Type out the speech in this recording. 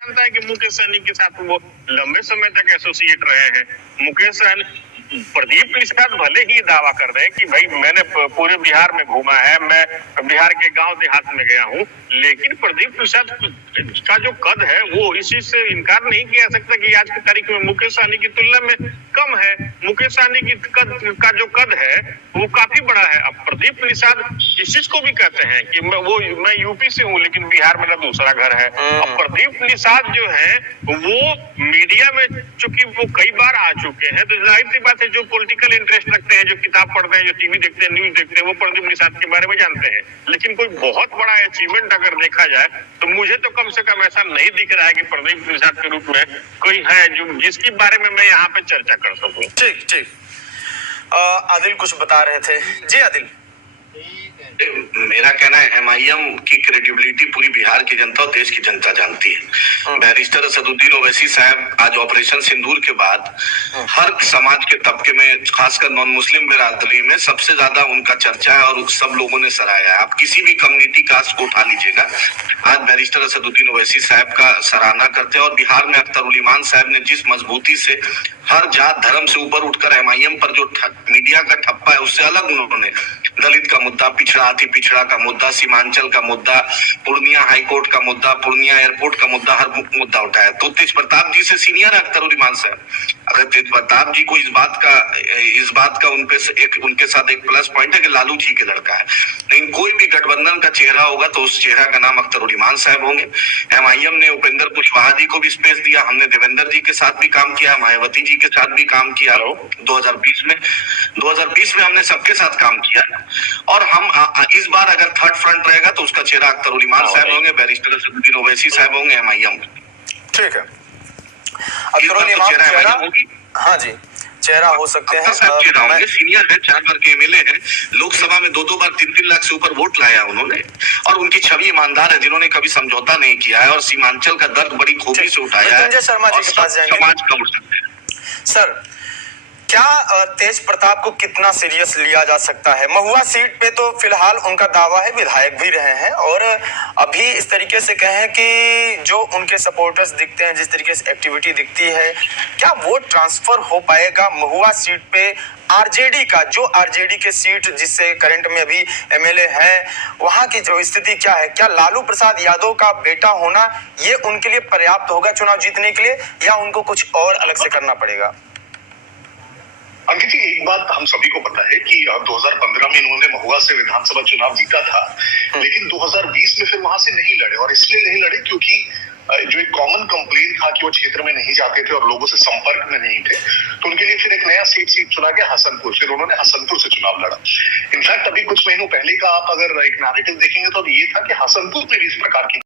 जानता है कि मुकेश सहनी के साथ वो लंबे समय तक एसोसिएट रहे हैं। मुकेश सहनी, प्रदीप निषाद भले ही दावा कर रहे हैं कि भाई मैंने पूरे बिहार में घूमा है, मैं बिहार के गांव देहात में गया हूं, लेकिन प्रदीप निषाद का जो कद है वो इस चीज से इनकार नहीं किया जा सकता कि आज की तारीख में मुकेश सहनी की तुलना में कम है। मुकेश सहनी की का जो कद है वो काफी बड़ा है। अब प्रदीप निषाद इस चीज को भी कहते हैं कि मैं यूपी से हूँ लेकिन बिहार मेरा दूसरा घर है। अब प्रदीप निषाद जो है वो मीडिया में चूंकि वो कई बार आ चुके हैं, तो जाहिर सी बात है जो पॉलिटिकल इंटरेस्ट रखते हैं, जो किताब पढ़ते हैं, जो टीवी देखते हैं, न्यूज देखते हैं, वो प्रदीप निषाद के बारे में जानते हैं। लेकिन कोई बहुत बड़ा अचीवमेंट अगर देखा जाए तो मुझे तो कम से कम ऐसा नहीं दिख रहा है कि प्रदीप निषाद के रूप में कोई है जो जिसके बारे में मैं यहाँ पे चर्चा कर सकूं। ठीक ठीक। आदिल कुछ बता रहे थे जी। आदिल, मेरा कहना है एमआईएम की क्रेडिबिलिटी पूरी बिहार की जनता और देश की जनता जानती है। बैरिस्टर असदुद्दीन ओवैसी साहब आज ऑपरेशन सिंदूर के बाद हर समाज के तबके में, खासकर नॉन मुस्लिम बिरादरी में सबसे ज्यादा उनका चर्चा है और सब लोगों ने सराहा है। आप किसी भी कम्युनिटी कास्ट को उठा लीजिएगा, आज बैरिस्टर असदुद्दीन ओवैसी साहब का सराहना करते हैं। और बिहार में अख्तर उल ईमान साहब ने जिस मजबूती से हर जात धर्म से ऊपर उठकर एमआईएम पर जो मीडिया का ठप्पा है उससे अलग उन्होंने दलित का मुद्दा, पिछड़ा अति पिछड़ा का मुद्दा, सीमांचल का मुद्दा, पूर्णिया हाईकोर्ट का मुद्दा, पूर्णिया एयरपोर्ट का मुद्दा, हर मुद्दा उठाया। तो तेज प्रताप जी से सीनियर है अख्तर उल ईमान साहब। अगर तेज प्रताप जी को इस बात का उनके साथ एक प्लस पॉइंट है कि लालू जी के लड़का है, लेकिन कोई भी गठबंधन का चेहरा होगा तो उस चेहरा का नाम अख्तर उल ईमान साहब होंगे। एमआईएम ने उपेंद्र कुशवाहा जी को भी स्पेस दिया, हमने देवेंद्र जी के साथ भी काम किया, मायावती जी के साथ भी काम किया 2020 में हमने सबके साथ काम किया। और हम इस बार अगर थर्ड फ्रंट रहेगा तो उसका चेहरा अख्तर उल ईमान साहब होंगे, बैरिस्टर असदुद्दीन ओवैसी साहब होंगे, एमआईएम। ठीक है, अख्तर उल ईमान चेहरा होगी। हाँ जी, चेहरा हो सकते हैं, सीनियर है, 4 बार के एमएलए है, लोकसभा में 2 बार 3 लाख से ऊपर वोट लाया उन्होंने, और उनकी छवि ईमानदार है, जिन्होंने कभी समझौता नहीं किया है और सीमांचल का दर्द बड़ी खूबी से उठाया है। संजय शर्मा जी के पास जाएंगे। समाज का उठ सकते हैं सर, क्या तेज प्रताप को कितना सीरियस लिया जा सकता है? महुआ सीट पे तो फिलहाल उनका दावा है, विधायक भी रहे हैं, और अभी इस तरीके से कहें कि जो उनके सपोर्टर्स दिखते हैं, जिस तरीके से एक्टिविटी दिखती है, क्या वोट ट्रांसफर हो पाएगा महुआ सीट पे आरजेडी का? जो आरजेडी के सीट जिससे करंट में अभी एमएलए हैं, वहां की जो स्थिति क्या है? क्या लालू प्रसाद यादव का बेटा होना ये उनके लिए पर्याप्त होगा चुनाव जीतने के लिए, या उनको कुछ और अलग से करना पड़ेगा? अंकित जी, एक बात हम सभी को पता है कि 2015 में इन्होंने महुआ से विधानसभा चुनाव जीता था, लेकिन 2020 में फिर वहां से नहीं लड़े। और इसलिए नहीं लड़े क्योंकि जो एक कॉमन कंप्लेंट था कि वो क्षेत्र में नहीं जाते थे और लोगों से संपर्क में नहीं थे, तो उनके लिए फिर एक नया सीट चुना गया, हसनपुर। फिर उन्होंने हसनपुर से चुनाव लड़ा। इनफैक्ट अभी कुछ महीनों पहले का आप अगर एक नैरेटिव देखेंगे तो ये था कि हसनपुर में भी इस प्रकार की